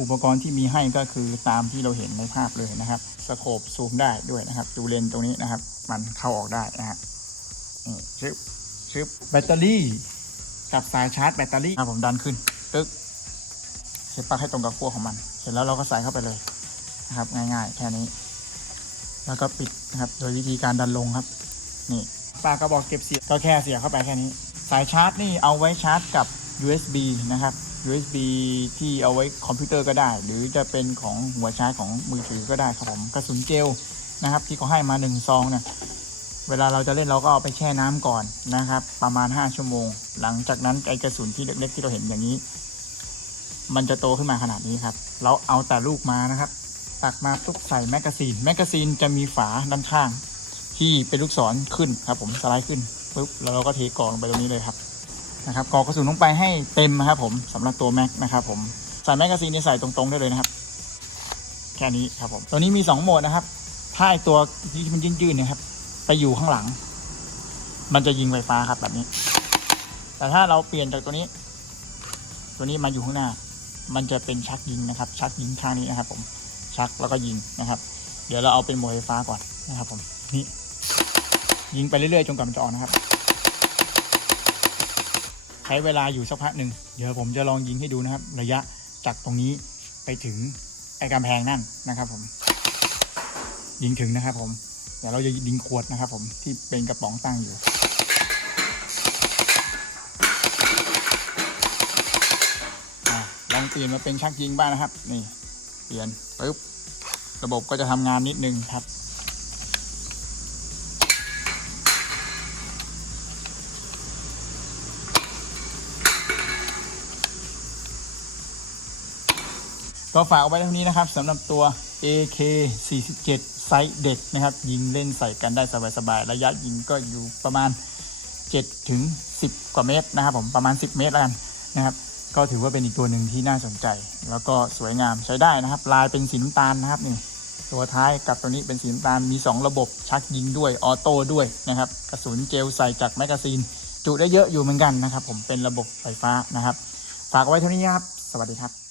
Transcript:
อุปกรณ์ที่มีให้ก็คือตามที่เราเห็นในภาพเลยนะครับสโคปซูมได้ด้วยนะครับ ดูเลนส์ตรงนี้นะครับ มันเข้าออกได้นะฮะนี่ชึบชึบแบตเตอรี่กับสายชาร์จแบตเตอรี่ครับผมดันขึ้น ตึ๊กเสียบปลั๊กให้ตรงกับขั้วของมัน เสร็จแล้วเราก็ใส่เข้าไปเลยนะครับ ง่ายๆ แค่นี้ แล้วก็ปิดนะครับ โดยวิธีการดันลงครับ นี่ปากกระบอกเก็บเสียบก็แค่เสียบเข้าไปแค่นี้ สายชาร์จนี่เอาไว้ชาร์จกับ USB นะครับ USB ที่เอาไว้คอมพิวเตอร์ก็ได้ หรือจะเป็นของหัวชาร์จของมือถือก็ได้ครับผมกระสุนเจลนะครับ ที่เขาให้มา1ซองเนี่ยเวลาเราจะเล่นเราก็เอาไปแช่น้ำก่อนนะครับ ประมาณ 5 ชั่วโมง หลังจากนั้นไอกระสุนที่เล็กๆที่เราเห็นอย่างนี้ มันจะโตขึ้นมาขนาดนี้ครับ เราเอาแต่ลูกมานะครับ ตักมาปุ๊บใส่แมกกาซีนแมกกาซีนจะมีฝาด้านข้าง ที่เป็นลูกศรขึ้นครับ ผมสไลด์ขึ้นปุ๊บแล้วเราก็เทกรองลงไปตรงนี้เลยครับ นะครับกอกกระสุนลงไปให้เต็มนะครับผมสำหรับตัวแม็กนะครับผมใส่แมกกาซีนนี่ใส่ตรงๆได้เลยนะครับ แค่นี้ครับผมตัวนี้มี 2 โหมดนะครับถ้าไอตัวที่มันยืดๆนะครับ ไปอยู่ข้างหลัง มันจะยิงไฟฟ้าครับแบบนี้ แต่ถ้าเราเปลี่ยนจากตัวนี้ ตัวนี้มาอยู่ข้างหน้า มันจะเป็นชักยิงนะครับ ชักยิงข้างนี้นะครับ ผมชักแล้วก็ยิงนะครับ เดี๋ยวเราเอาเป็นโหมดไฟฟ้าก่อนนะครับ ผมนี่ยิงไปเรื่อยๆจนกว่ามันจะออกนะครับ ใช้เวลาอยู่สักพักหนึ่งเดี๋ยวผมจะลองยิงให้ดูนะครับ ระยะจากตรงนี้ไปถึงไอ้กำแพงนั่นนะครับผม ยิงถึงนะครับผมเดี๋ยวเราจะยิงขวดนะครับ ผมที่เป็นกระป๋องตั้งอยู่ลองเปลี่ยนมาเป็นชักยิงบ้างนะครับ นี่ เปลี่ยนปุ๊บระบบก็จะทำงานนิดนึงครับ ก็ฝากเอาไว้เท่านี้นะครับสำหรับตัว AK 47ไซส์เด็กนะครับ ยิงเล่นใส่กันได้สบายๆระยะยิงก็อยู่ประมาณ7ถึง10 กว่าเมตรนะครับ ผมประมาณ 10 เมตรแล้วกันนะครับก็ถือว่าเป็นอีกตัวหนึ่งที่น่าสนใจ แล้วก็สวยงามใช้ได้นะครับ ลายเป็นสีน้ำตาลนะครับนี่ตัวท้ายกับตัวนี้เป็นสีน้ำตาลมี 2 ระบบชักยิงด้วยออโต้ด้วยนะครับกระสุนเจลใส่จากแมกกาซีน จุได้เยอะอยู่เหมือนกันนะครับ ผมเป็นระบบไฟฟ้านะครับ ฝากไว้เท่านี้ครับ สวัสดีครับ